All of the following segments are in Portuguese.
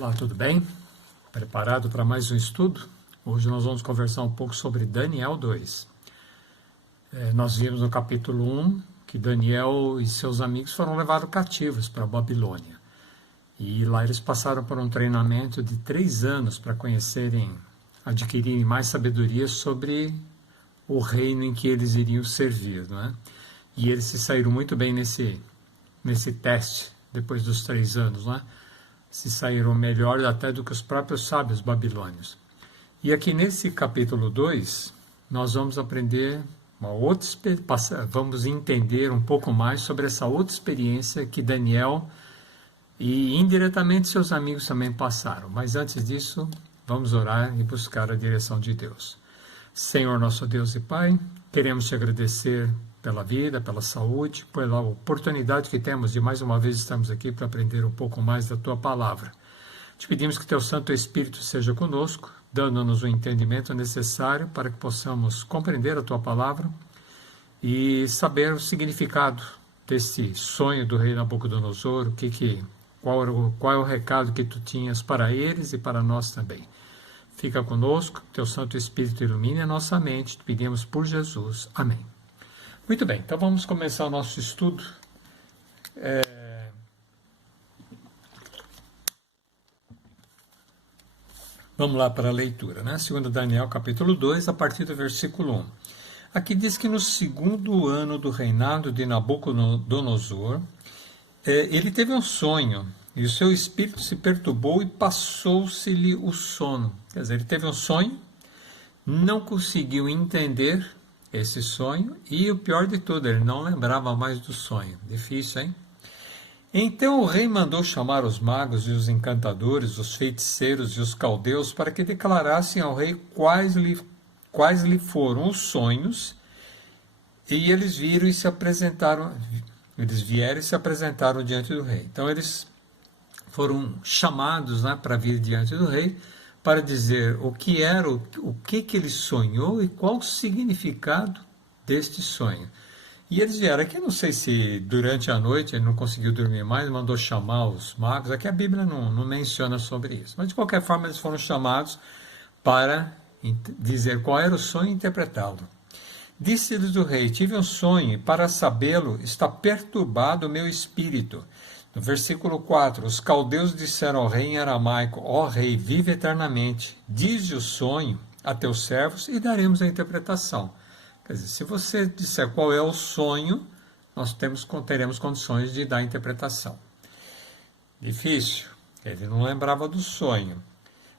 Olá, tudo bem? Preparado para mais um estudo? Hoje nós vamos conversar um pouco sobre Daniel 2. Nós vimos no capítulo 1 que Daniel e seus amigos foram levados cativos para a Babilônia. E lá eles passaram por um treinamento de 3 anos para adquirirem mais sabedoria sobre o reino em que eles iriam servir, não é? E eles se saíram muito bem nesse teste, depois dos 3 anos, não é? Se saíram melhor até do que os próprios sábios babilônios. E aqui nesse capítulo 2, nós vamos aprender vamos entender um pouco mais sobre essa outra experiência que Daniel e indiretamente seus amigos também passaram. Mas antes disso, vamos orar e buscar a direção de Deus. Senhor nosso Deus e Pai, queremos te agradecer pela vida, pela saúde, pela oportunidade que temos de mais uma vez estarmos aqui para aprender um pouco mais da Tua Palavra. Te pedimos que Teu Santo Espírito seja conosco, dando-nos o entendimento necessário para que possamos compreender a Tua Palavra e saber o significado desse sonho do rei Nabucodonosor, qual é o recado que Tu tinhas para eles e para nós também. Fica conosco, Teu Santo Espírito ilumine a nossa mente, te pedimos por Jesus. Amém. Muito bem, então vamos começar o nosso estudo. Vamos lá para a leitura, né? 2 Daniel, capítulo 2, a partir do versículo 1. Aqui diz que no 2º ano do reinado de Nabucodonosor, ele teve um sonho, e o seu espírito se perturbou e passou-se-lhe o sono. Quer dizer, ele teve um sonho, não conseguiu entender esse sonho, e o pior de tudo, ele não lembrava mais do sonho. Difícil, hein? Então o rei mandou chamar os magos e os encantadores, os feiticeiros e os caldeus, para que declarassem ao rei quais lhe foram os sonhos, e eles vieram e se apresentaram diante do rei. Então eles foram chamados, né, para vir diante do rei, para dizer o que ele sonhou e qual o significado deste sonho. E eles vieram. Aqui não sei se durante a noite ele não conseguiu dormir mais, mandou chamar os magos. Aqui a Bíblia não menciona sobre isso. Mas de qualquer forma eles foram chamados para dizer qual era o sonho e interpretá-lo. Disse-lhes o rei: tive um sonho e para sabê-lo está perturbado o meu espírito. No versículo 4, os caldeus disseram ao rei em aramaico: ó rei, vive eternamente, dize o sonho a teus servos e daremos a interpretação. Quer dizer, se você disser qual é o sonho, nós teremos condições de dar a interpretação. Difícil, ele não lembrava do sonho.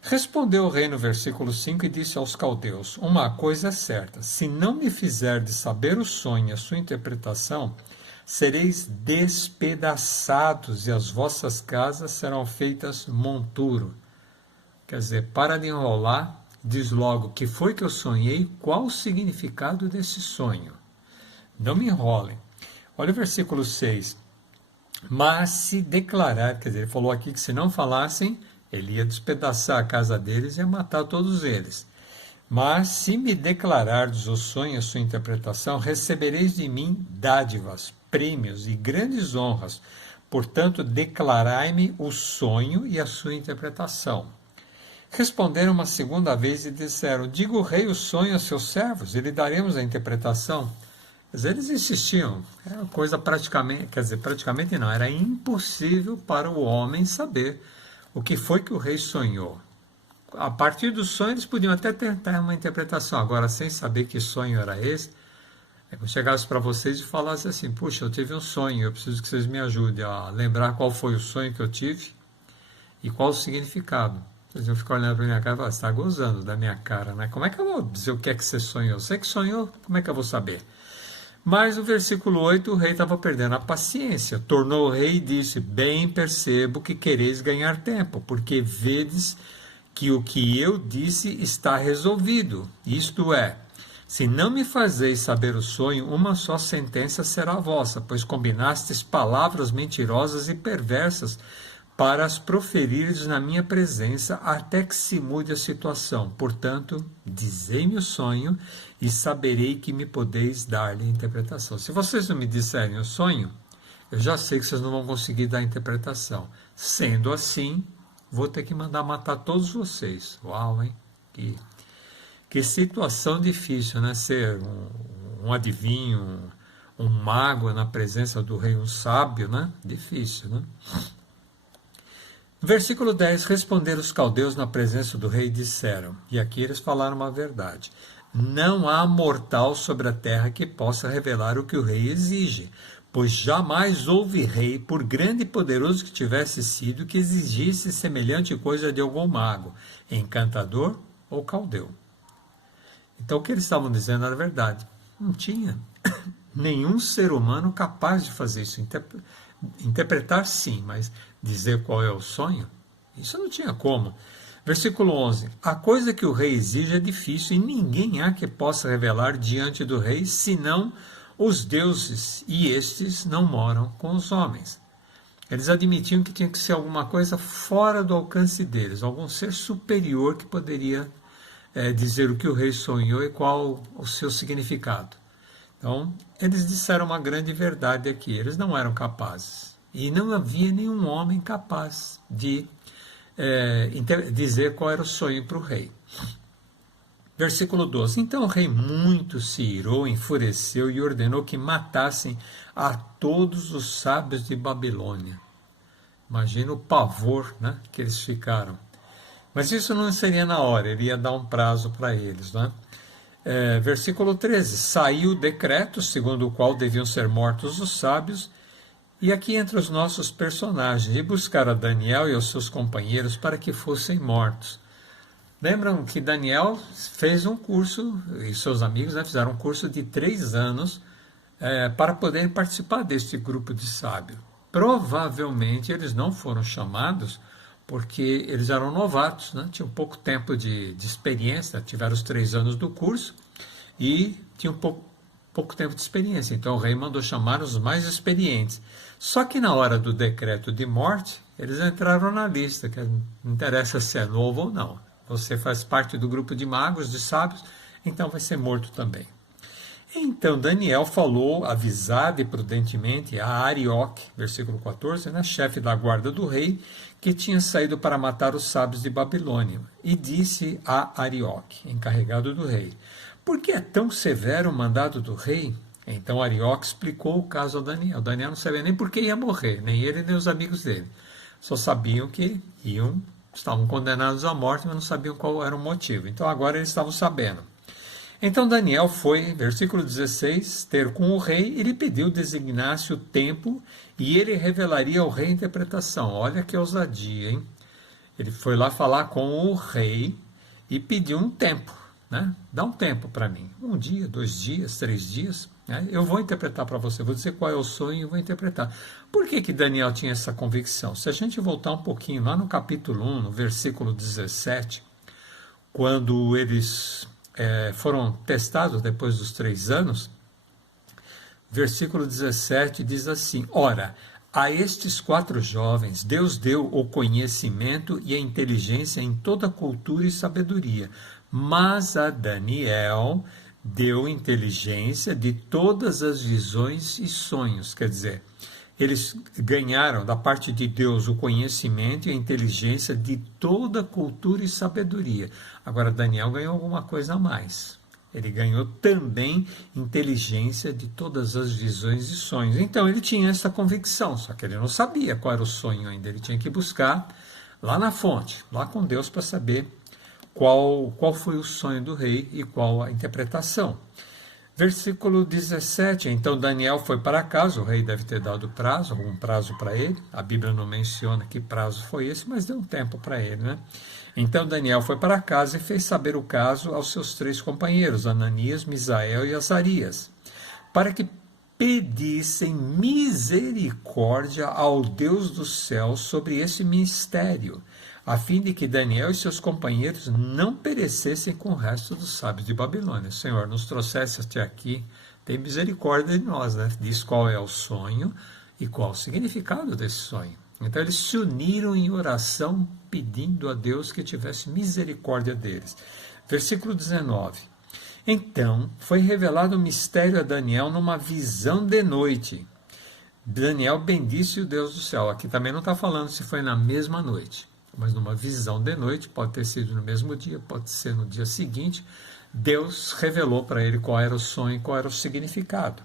Respondeu o rei no versículo 5 e disse aos caldeus: uma coisa é certa, se não me fizerdes saber o sonho e a sua interpretação, sereis despedaçados e as vossas casas serão feitas monturo. Quer dizer, para de enrolar, diz logo o que foi que eu sonhei, qual o significado desse sonho. Não me enrolem. Olha o versículo 6. Mas se declarar, quer dizer, ele falou aqui que se não falassem, ele ia despedaçar a casa deles e ia matar todos eles. Mas se me declarardes o sonho e a sua interpretação, recebereis de mim dádivas, prêmios e grandes honras. Portanto, declarai-me o sonho e a sua interpretação. Responderam uma segunda vez e disseram: diga o rei o sonho a seus servos, e lhe daremos a interpretação. Mas eles insistiam. Era uma coisa praticamente não, era impossível para o homem saber o que foi que o rei sonhou. A partir do sonho eles podiam até tentar uma interpretação, agora sem saber que sonho era esse. Eu chegasse para vocês e falasse assim: puxa, eu tive um sonho, eu preciso que vocês me ajudem a lembrar qual foi o sonho que eu tive e qual o significado. Vocês iam ficar olhando para minha cara e falar: você está gozando da minha cara, né? Como é que eu vou dizer o que é que você sonhou? Você que sonhou, como é que eu vou saber? Mas no versículo 8 o rei estava perdendo a paciência. Tornou o rei e disse: bem percebo que quereis ganhar tempo, porque vedes que o que eu disse está resolvido. Isto é, se não me fazeis saber o sonho, uma só sentença será vossa, pois combinastes palavras mentirosas e perversas para as proferirdes na minha presença, até que se mude a situação. Portanto, dizei-me o sonho e saberei que me podeis dar-lhe interpretação. Se vocês não me disserem o sonho, eu já sei que vocês não vão conseguir dar interpretação. Sendo assim, vou ter que mandar matar todos vocês. Uau, hein? Que situação difícil, né? Ser um adivinho, um mago na presença do rei, um sábio, né? Difícil, né? Versículo 10, responderam os caldeus na presença do rei e disseram, e aqui eles falaram uma verdade, não há mortal sobre a terra que possa revelar o que o rei exige, pois jamais houve rei, por grande e poderoso que tivesse sido, que exigisse semelhante coisa de algum mago, encantador ou caldeu. Então o que eles estavam dizendo era verdade, não tinha nenhum ser humano capaz de fazer isso. Interpretar sim, mas dizer qual é o sonho, isso não tinha como. Versículo 11, a coisa que o rei exige é difícil e ninguém há que possa revelar diante do rei, senão os deuses, e estes não moram com os homens. Eles admitiam que tinha que ser alguma coisa fora do alcance deles, algum ser superior que poderia dizer o que o rei sonhou e qual o seu significado. Então, eles disseram uma grande verdade aqui, eles não eram capazes. E não havia nenhum homem capaz de dizer qual era o sonho para o rei. Versículo 12. Então o rei muito se irou, enfureceu e ordenou que matassem a todos os sábios de Babilônia. Imagina o pavor, né, que eles ficaram. Mas isso não seria na hora, ele ia dar um prazo para eles, né? Versículo 13, saiu o decreto segundo o qual deviam ser mortos os sábios, e aqui entre os nossos personagens, e buscaram a Daniel e os seus companheiros para que fossem mortos. Lembram que Daniel fez um curso, e seus amigos fizeram um curso de 3 anos para poderem participar deste grupo de sábios. Provavelmente eles não foram chamados porque eles eram novatos, né? Tinham pouco tempo de experiência, tiveram os 3 anos do curso e tinham pouco tempo de experiência. Então o rei mandou chamar os mais experientes. Só que na hora do decreto de morte, eles entraram na lista, que não interessa se é novo ou não. Você faz parte do grupo de magos, de sábios, então vai ser morto também. Então Daniel falou avisado e prudentemente a Arioque, versículo 14, né, chefe da guarda do rei, que tinha saído para matar os sábios de Babilônia, e disse a Arioque, encarregado do rei, por que é tão severo o mandado do rei? Então Arioque explicou o caso a Daniel. Daniel não sabia nem por que ia morrer, nem ele nem os amigos dele. Só sabiam que estavam condenados à morte, mas não sabiam qual era o motivo. Então agora eles estavam sabendo. Então Daniel foi, versículo 16, ter com o rei e lhe pediu designasse o tempo e ele revelaria ao rei a interpretação. Olha que ousadia, hein? Ele foi lá falar com o rei e pediu um tempo, né? Dá um tempo para mim, 1 dia, 2 dias, 3 dias, né? Eu vou interpretar para você, vou dizer qual é o sonho e vou interpretar. Por que Daniel tinha essa convicção? Se a gente voltar um pouquinho lá no capítulo 1, no versículo 17, quando eles foram testados depois dos 3 anos, versículo 17 diz assim, ora, a estes 4 jovens Deus deu o conhecimento e a inteligência em toda cultura e sabedoria, mas a Daniel deu inteligência de todas as visões e sonhos, quer dizer, eles ganharam da parte de Deus o conhecimento e a inteligência de toda cultura e sabedoria. Agora, Daniel ganhou alguma coisa a mais. Ele ganhou também inteligência de todas as visões e sonhos. Então, ele tinha essa convicção, só que ele não sabia qual era o sonho ainda. Ele tinha que buscar lá na fonte, lá com Deus, para saber qual foi o sonho do rei e qual a interpretação. Versículo 17, então Daniel foi para casa, o rei deve ter dado prazo, algum prazo para ele, a Bíblia não menciona que prazo foi esse, mas deu um tempo para ele, né? Então Daniel foi para casa e fez saber o caso aos seus 3 companheiros, Ananias, Misael e Azarias, para que pedissem misericórdia ao Deus do céu sobre esse mistério, a fim de que Daniel e seus companheiros não perecessem com o resto dos sábios de Babilônia. Senhor, nos trouxesse até aqui, tem misericórdia de nós, né? Diz qual é o sonho e qual o significado desse sonho. Então eles se uniram em oração pedindo a Deus que tivesse misericórdia deles. Versículo 19. Então foi revelado o mistério a Daniel numa visão de noite. Daniel bendisse o Deus do céu. Aqui também não está falando se foi na mesma noite. mas numa visão de noite, pode ter sido no mesmo dia, pode ser no dia seguinte, Deus revelou para ele qual era o sonho e qual era o significado.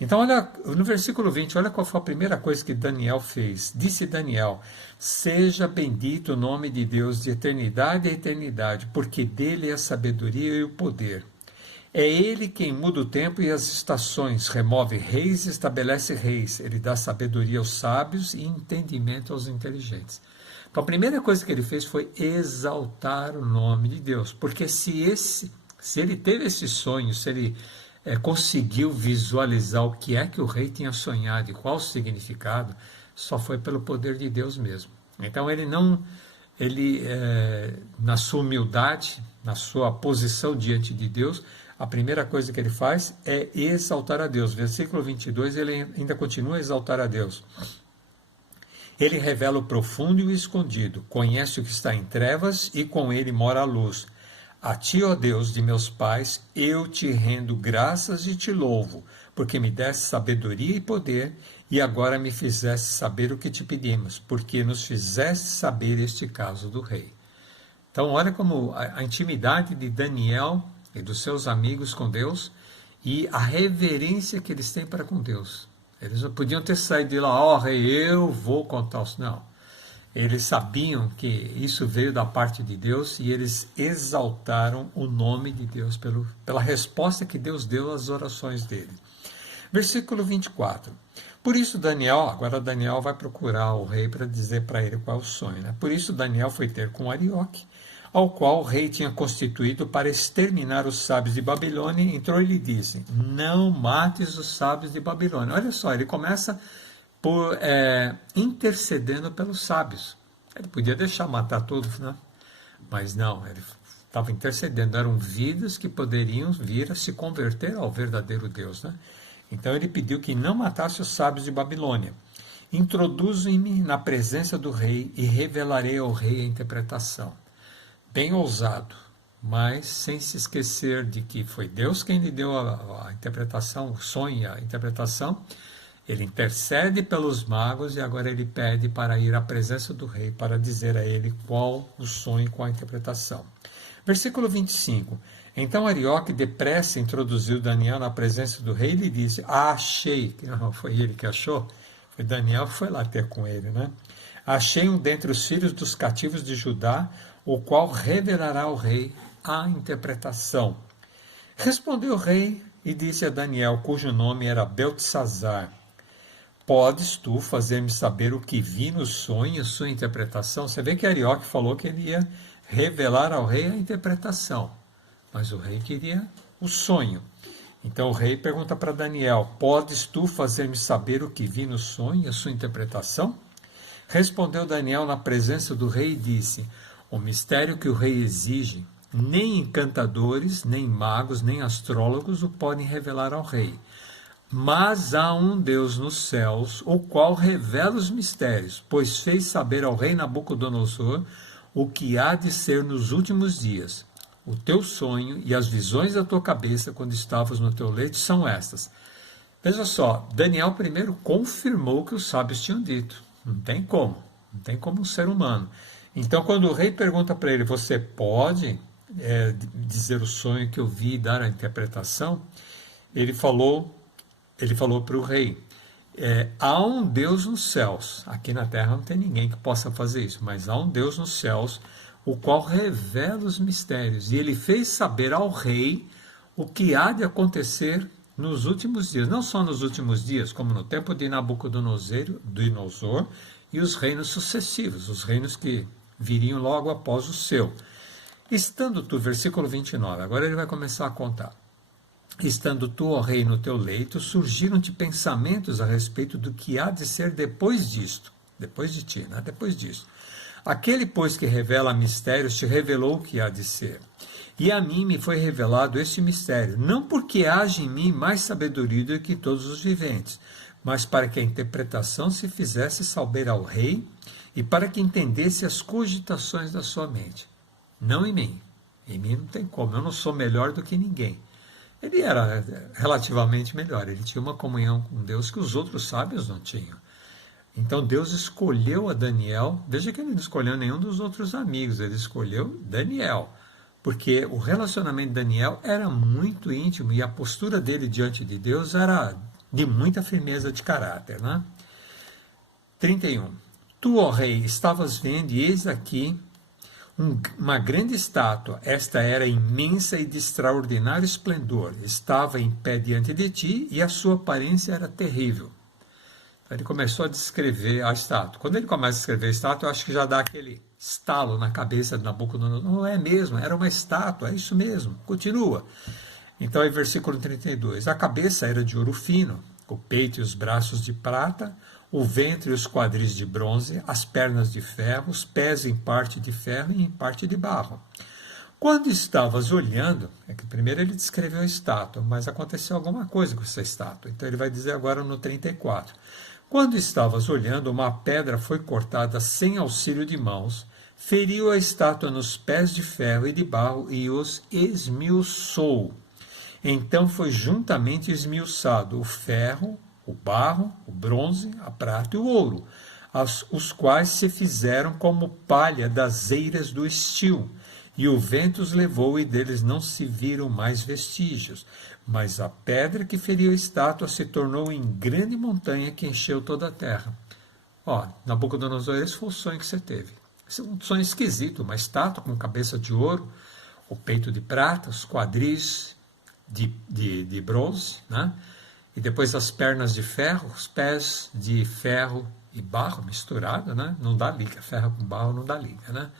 Então, olha, no versículo 20, olha qual foi a primeira coisa que Daniel fez. Disse Daniel: seja bendito o nome de Deus de eternidade a eternidade, porque dele é a sabedoria e o poder. É ele quem muda o tempo e as estações, remove reis e estabelece reis. Ele dá sabedoria aos sábios e entendimento aos inteligentes. Então, a primeira coisa que ele fez foi exaltar o nome de Deus, porque se ele teve esse sonho, se ele conseguiu visualizar o que é que o rei tinha sonhado e qual o significado, só foi pelo poder de Deus mesmo. Então ele na sua humildade, na sua posição diante de Deus, a primeira coisa que ele faz é exaltar a Deus. Versículo 22, ele ainda continua a exaltar a Deus. Ele revela o profundo e o escondido, conhece o que está em trevas e com ele mora a luz. A ti, ó Deus de meus pais, eu te rendo graças e te louvo, porque me deste sabedoria e poder, e agora me fizeste saber o que te pedimos, porque nos fizeste saber este caso do rei. Então, olha como a intimidade de Daniel e dos seus amigos com Deus e a reverência que eles têm para com Deus. Eles não podiam ter saído de lá, ó rei, eu vou contar os... Não. Eles sabiam que isso veio da parte de Deus e eles exaltaram o nome de Deus pela resposta que Deus deu às orações dele. Versículo 24. Por isso agora Daniel vai procurar o rei para dizer para ele qual é o sonho. Né? Por isso Daniel foi ter com Arioque, ao qual o rei tinha constituído para exterminar os sábios de Babilônia, entrou e lhe disse: não mates os sábios de Babilônia. Olha só, ele começa por intercedendo pelos sábios. Ele podia deixar matar todos, né? Mas não, ele estava intercedendo. Eram vidas que poderiam vir a se converter ao verdadeiro Deus, né? Então ele pediu que não matasse os sábios de Babilônia. Introduzo-me na presença do rei e revelarei ao rei a interpretação. Bem ousado, mas sem se esquecer de que foi Deus quem lhe deu a interpretação, o sonho e a interpretação. Ele intercede pelos magos e agora ele pede para ir à presença do rei para dizer a ele qual o sonho, qual a interpretação. Versículo 25. Então Arioque depressa introduziu Daniel na presença do rei e lhe disse: achei, não foi ele que achou, foi Daniel que foi lá ter com ele, né? Achei um dentre os filhos dos cativos de Judá, o qual revelará ao rei a interpretação. Respondeu o rei e disse a Daniel, cujo nome era Beltesazar: podes tu fazer-me saber o que vi no sonho, sua interpretação? Você vê que Arioque falou que ele ia revelar ao rei a interpretação, mas o rei queria o sonho. Então o rei pergunta para Daniel: podes tu fazer-me saber o que vi no sonho, a sua interpretação? Respondeu Daniel na presença do rei e disse: o mistério que o rei exige, nem encantadores, nem magos, nem astrólogos o podem revelar ao rei. Mas há um Deus nos céus, o qual revela os mistérios, pois fez saber ao rei Nabucodonosor o que há de ser nos últimos dias. O teu sonho e as visões da tua cabeça quando estavas no teu leito são estas. Veja só, Daniel primeiro confirmou o que os sábios tinham dito. Não tem como um ser humano. Então, quando o rei pergunta para ele: você pode dizer o sonho que eu vi e dar a interpretação? Ele falou para o rei: há um Deus nos céus. Aqui na terra não tem ninguém que possa fazer isso, mas há um Deus nos céus, o qual revela os mistérios. E ele fez saber ao rei o que há de acontecer nos últimos dias. Não só nos últimos dias, como no tempo de Nabucodonosor e os reinos sucessivos, os reinos que viriam logo após o seu. Estando tu, versículo 29, agora ele vai começar a contar. Estando tu, ó rei, no teu leito, surgiram-te pensamentos a respeito do que há de ser depois disto. Depois de ti, né? Depois disto. Aquele, pois, que revela mistérios, te revelou o que há de ser. E a mim me foi revelado este mistério, não porque haja em mim mais sabedoria do que todos os viventes, mas para que a interpretação se fizesse saber ao rei e para que entendesse as cogitações da sua mente. Não em mim. Em mim não tem como, eu não sou melhor do que ninguém. Ele era relativamente melhor, ele tinha uma comunhão com Deus que os outros sábios não tinham. Então Deus escolheu a Daniel, veja que ele não escolheu nenhum dos outros amigos, ele escolheu Daniel, porque o relacionamento de Daniel era muito íntimo e a postura dele diante de Deus era de muita firmeza de caráter. Né? 31. Tu, ó rei, estavas vendo, e eis aqui uma grande estátua, esta era imensa e de extraordinário esplendor, estava em pé diante de ti, e a sua aparência era terrível. Então, ele começou a descrever a estátua. Quando ele começa a descrever a estátua, eu acho que já dá aquele estalo na cabeça de Nabucodonosor. Não é mesmo, era uma estátua, é isso mesmo. Continua. Então, em versículo 32, a cabeça era de ouro fino, o peito e os braços de prata, o ventre e os quadris de bronze, as pernas de ferro, os pés em parte de ferro e em parte de barro. Quando estavas olhando, é que primeiro ele descreveu a estátua, mas aconteceu alguma coisa com essa estátua. Então ele vai dizer agora no 34. Quando estavas olhando, uma pedra foi cortada sem auxílio de mãos, feriu a estátua nos pés de ferro e de barro e os esmiuçou. Então foi juntamente esmiuçado o ferro, o barro, o bronze, a prata e o ouro, os quais se fizeram como palha das eiras do estio, e o vento os levou, e deles não se viram mais vestígios. Mas a pedra que feriu a estátua se tornou em grande montanha que encheu toda a terra. Ó, Nabucodonosor, esse foi o sonho que você teve. Esse é um sonho esquisito, uma estátua com cabeça de ouro, o peito de prata, os quadris de bronze, né? E depois as pernas de ferro, os pés de ferro e barro misturado, né? Não dá liga, ferro com barro não dá liga, né?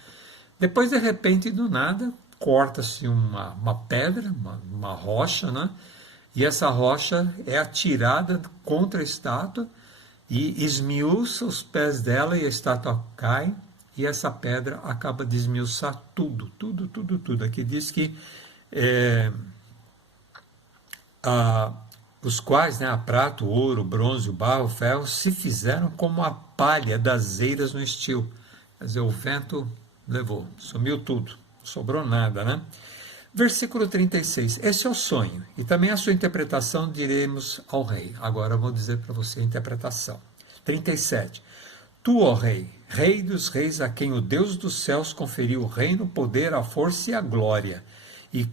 Depois, de repente, do nada, corta-se uma pedra, uma rocha, né? E essa rocha é atirada contra a estátua e esmiuça os pés dela, e a estátua cai, e essa pedra acaba de esmiuçar tudo. Aqui diz que os quais, né, a prata, o ouro, o bronze, o barro, o ferro, se fizeram como a palha das eiras no estio. Quer dizer, o vento levou, sumiu tudo, não sobrou nada, né? Versículo 36, esse é o sonho, e também a sua interpretação diremos ao rei. Agora eu vou dizer para você a interpretação. 37, tu, ó rei, rei dos reis, a quem o Deus dos céus conferiu o reino, o poder, a força e a glória, e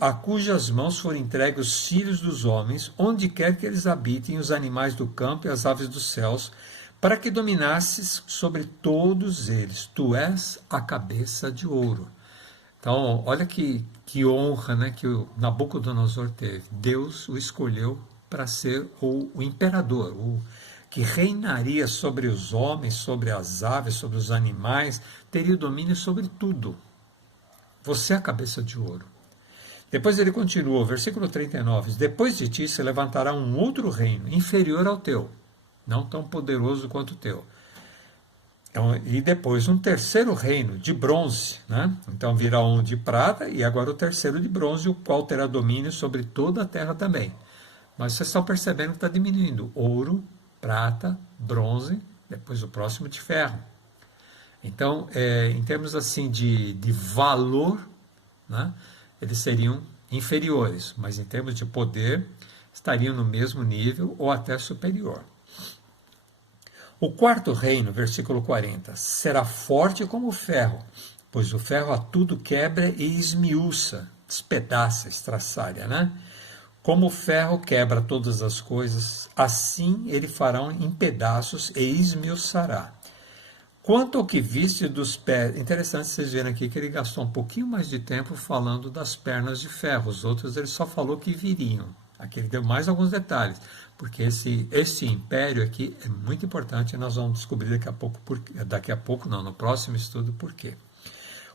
a cujas mãos foram entregues os filhos dos homens, onde quer que eles habitem, os animais do campo e as aves dos céus, para que dominasses sobre todos eles. Tu és a cabeça de ouro. Então, olha que honra, né, que o Nabucodonosor teve. Deus o escolheu para ser o imperador, o que reinaria sobre os homens, sobre as aves, sobre os animais, teria o domínio sobre tudo. Você é a cabeça de ouro. Depois ele continua, versículo 39, depois de ti se levantará um outro reino, inferior ao teu, não tão poderoso quanto o teu. Então, e depois um terceiro reino de bronze, né? Então virá um de prata e agora o terceiro de bronze, o qual terá domínio sobre toda a terra também. Mas vocês estão percebendo que está diminuindo. Ouro, prata, bronze, depois o próximo de ferro. Então, em termos assim de valor, né, eles seriam inferiores, mas em termos de poder estariam no mesmo nível ou até superior. O quarto reino, versículo 40, será forte como o ferro, pois o ferro a tudo quebra e esmiuça, despedaça, estraçalha, né? Como o ferro quebra todas as coisas, assim ele fará em pedaços e esmiuçará. Quanto ao que viste dos pés, interessante vocês verem aqui que ele gastou um pouquinho mais de tempo falando das pernas de ferro, os outros ele só falou que viriam. Aqui ele deu mais alguns detalhes, porque esse império aqui é muito importante e nós vamos descobrir daqui a pouco, no próximo estudo, por quê.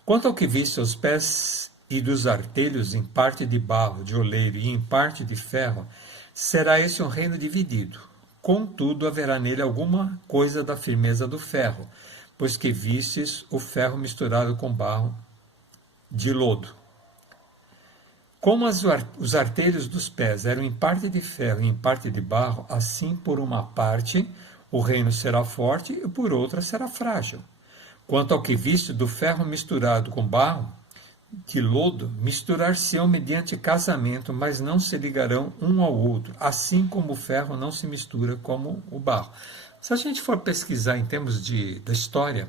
Quanto ao que viste os pés e dos artelhos em parte de barro, de oleiro e em parte de ferro, será esse um reino dividido. Contudo, haverá nele alguma coisa da firmeza do ferro, pois que vistes o ferro misturado com barro de lodo. Como os artelhos dos pés eram em parte de ferro e em parte de barro, assim por uma parte o reino será forte e por outra será frágil. Quanto ao que viste do ferro misturado com barro de lodo, misturar-se-ão mediante casamento, mas não se ligarão um ao outro, assim como o ferro não se mistura como o barro. Se a gente for pesquisar em termos da história,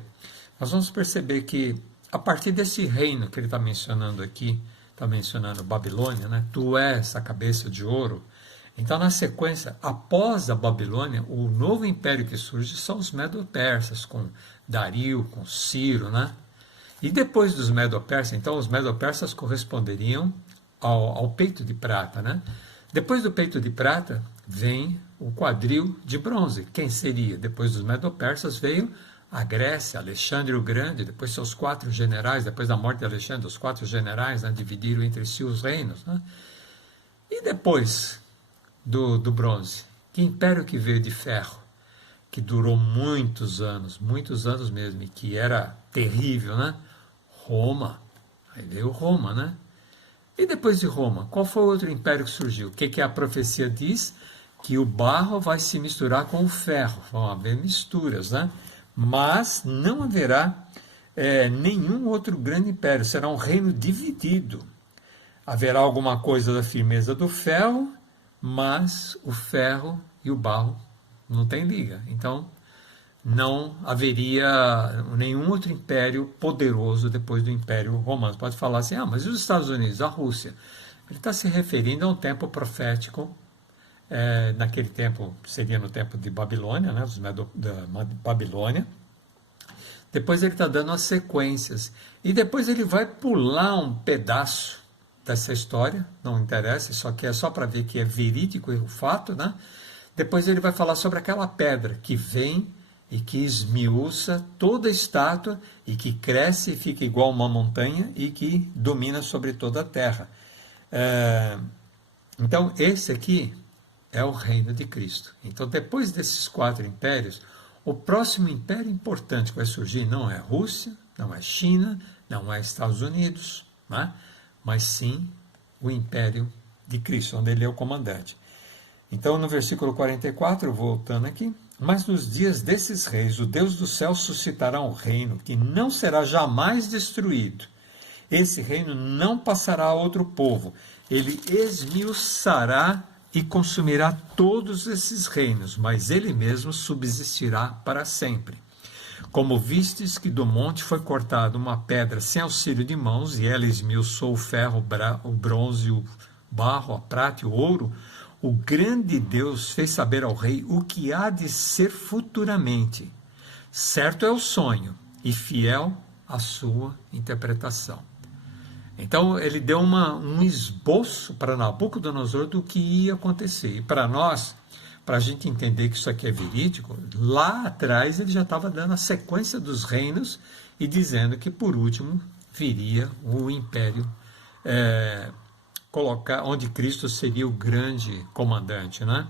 nós vamos perceber que a partir desse reino que ele está mencionando aqui, está mencionando Babilônia, né? Tu és a cabeça de ouro. Então, na sequência, após a Babilônia, o novo império que surge são os Medo-Persas, com Dario, com Ciro, né? E depois dos Medo-Persas, então, os Medo-Persas corresponderiam ao peito de prata, né? Depois do peito de prata, vem o quadril de bronze. Quem seria? Depois dos Medo-Persas veio a Grécia, Alexandre o Grande, depois seus 4 generais, depois da morte de Alexandre, os 4 generais, né, dividiram entre si os reinos, né? E depois do bronze, que império que veio de ferro, que durou muitos anos mesmo, e que era terrível, né? Roma. Aí veio Roma, né? E depois de Roma, qual foi o outro império que surgiu? O que a profecia diz? Que o barro vai se misturar com o ferro, vão haver misturas, né? Mas não haverá nenhum outro grande império, será um reino dividido. Haverá alguma coisa da firmeza do ferro, mas o ferro e o barro não tem liga. Então, não haveria nenhum outro império poderoso depois do Império Romano. Pode falar assim, mas e os Estados Unidos, a Rússia? Ele está se referindo a um tempo profético. Naquele tempo, seria no tempo de Babilônia, né, da Babilônia. Depois ele está dando as sequências. E depois ele vai pular um pedaço dessa história, não interessa, isso aqui é só para ver que é verídico o fato, né? Depois ele vai falar sobre aquela pedra que vem e que esmiuça toda a estátua e que cresce e fica igual uma montanha e que domina sobre toda a terra. Então, esse aqui é o reino de Cristo. Então, depois desses 4 impérios, o próximo império importante que vai surgir não é Rússia, não é China, não é Estados Unidos, né? Mas sim o império de Cristo, onde ele é o comandante. Então, no versículo 44, voltando aqui, mas nos dias desses reis, o Deus do céu suscitará um reino que não será jamais destruído. Esse reino não passará a outro povo. Ele esmiuçará e consumirá todos esses reinos, mas ele mesmo subsistirá para sempre. Como vistes que do monte foi cortada uma pedra sem auxílio de mãos, e ela esmiuçou o ferro, o bronze, o barro, a prata e o ouro, o grande Deus fez saber ao rei o que há de ser futuramente. Certo é o sonho, e fiel a sua interpretação. Então, ele deu um esboço para Nabucodonosor do que ia acontecer. E para nós, para a gente entender que isso aqui é verídico, lá atrás ele já estava dando a sequência dos reinos e dizendo que, por último, viria o império, onde Cristo seria o grande comandante, né?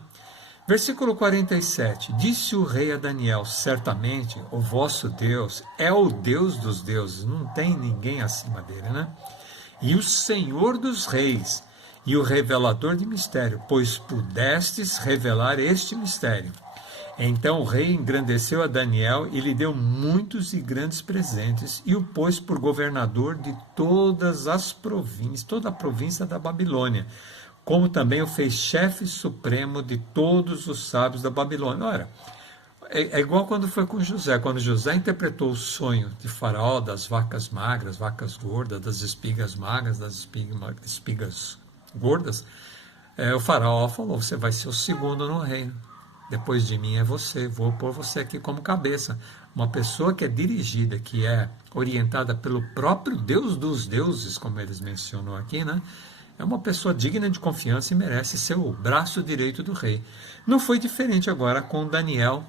Versículo 47, disse o rei a Daniel, certamente o vosso Deus é o Deus dos deuses, não tem ninguém acima dele, né? E o Senhor dos reis, e o revelador de mistério, pois pudestes revelar este mistério. Então o rei engrandeceu a Daniel e lhe deu muitos e grandes presentes, e o pôs por governador de todas as províncias, toda a província da Babilônia, como também o fez chefe supremo de todos os sábios da Babilônia. Ora, é igual quando foi com José. Quando José interpretou o sonho de Faraó, das vacas magras, vacas gordas, das espigas magras, das espigas gordas, o Faraó falou, você vai ser o segundo no reino. Depois de mim é você, vou pôr você aqui como cabeça. Uma pessoa que é dirigida, que é orientada pelo próprio Deus dos deuses, como eles mencionam aqui, né? É uma pessoa digna de confiança e merece ser o braço direito do rei. Não foi diferente agora com Daniel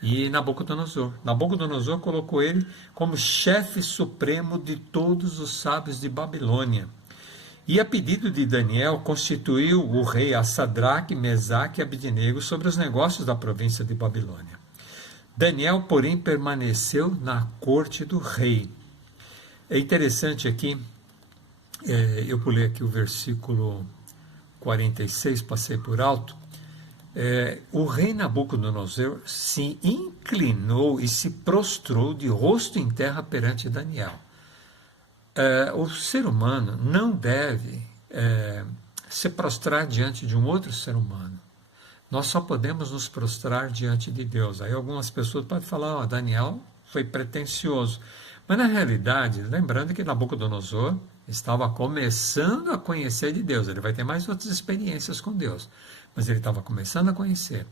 e Nabucodonosor. Nabucodonosor colocou ele como chefe supremo de todos os sábios de Babilônia. E a pedido de Daniel, constituiu o rei a Sadraque, Mesaque e Abednego sobre os negócios da província de Babilônia. Daniel, porém, permaneceu na corte do rei. É interessante aqui, eu pulei aqui o versículo 46, passei por alto. O rei Nabucodonosor se inclinou e se prostrou de rosto em terra perante Daniel. O ser humano não deve se prostrar diante de um outro ser humano. nós só podemos nos prostrar diante de Deus. Aí algumas pessoas podem falar, Daniel foi pretensioso. Mas na realidade, lembrando que Nabucodonosor estava começando a conhecer de Deus. Ele vai ter mais outras experiências com Deus, mas ele estava começando a conhecer.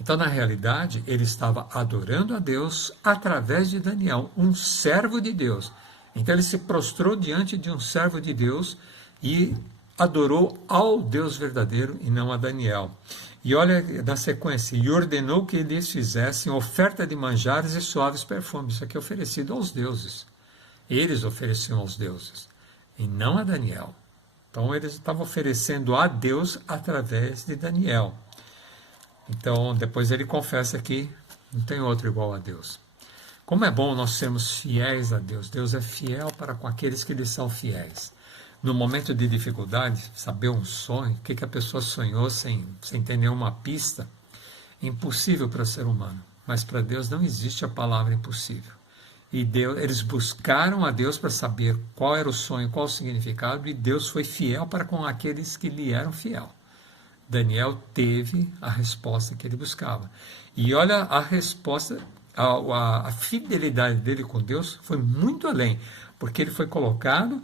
Então, na realidade, ele estava adorando a Deus através de Daniel, um servo de Deus. Então ele se prostrou diante de um servo de Deus e adorou ao Deus verdadeiro e não a Daniel. E olha na sequência, e ordenou que eles fizessem oferta de manjares e suaves perfumes. Isso aqui é oferecido aos deuses. Eles ofereciam aos deuses, e não a Daniel. Então eles estavam oferecendo a Deus através de Daniel. Então depois ele confessa que não tem outro igual a Deus. Como é bom nós sermos fiéis a Deus. Deus é fiel para com aqueles que lhe são fiéis. No momento de dificuldade, saber um sonho, o que a pessoa sonhou sem ter nenhuma pista, é impossível para o ser humano. Mas para Deus não existe a palavra impossível. E eles buscaram a Deus para saber qual era o sonho, qual o significado, e Deus foi fiel para com aqueles que lhe eram fiel. Daniel teve a resposta que ele buscava. E olha a resposta, a fidelidade dele com Deus foi muito além, porque ele foi colocado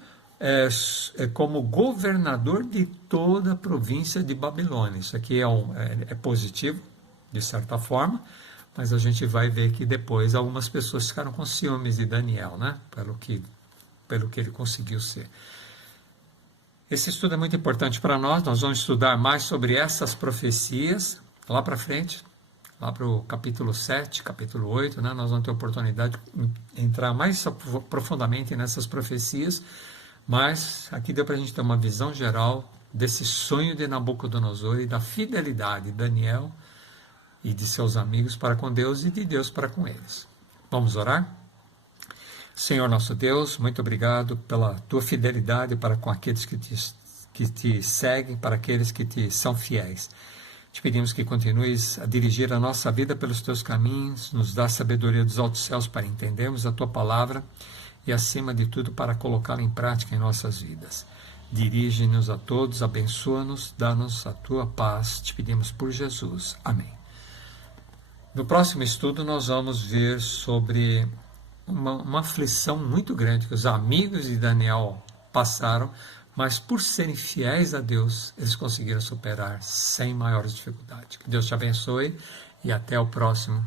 como governador de toda a província de Babilônia. Isso aqui é positivo, de certa forma, mas a gente vai ver que depois algumas pessoas ficaram com ciúmes de Daniel, né? pelo que ele conseguiu ser. Esse estudo é muito importante para nós vamos estudar mais sobre essas profecias lá para frente, lá para o capítulo 7, capítulo 8, né? Nós vamos ter oportunidade de entrar mais profundamente nessas profecias, mas aqui deu para a gente ter uma visão geral desse sonho de Nabucodonosor e da fidelidade de Daniel e de seus amigos para com Deus e de Deus para com eles. Vamos orar? Senhor nosso Deus, muito obrigado pela tua fidelidade para com aqueles que te seguem, para aqueles que te são fiéis. Te pedimos que continues a dirigir a nossa vida pelos teus caminhos, nos dá sabedoria dos altos céus para entendermos a tua palavra e, acima de tudo, para colocá-la em prática em nossas vidas. Dirige-nos a todos, abençoa-nos, dá-nos a tua paz. Te pedimos por Jesus. Amém. No próximo estudo, nós vamos ver sobre uma aflição muito grande que os amigos de Daniel passaram, mas por serem fiéis a Deus, eles conseguiram superar sem maiores dificuldades. Que Deus te abençoe e até o próximo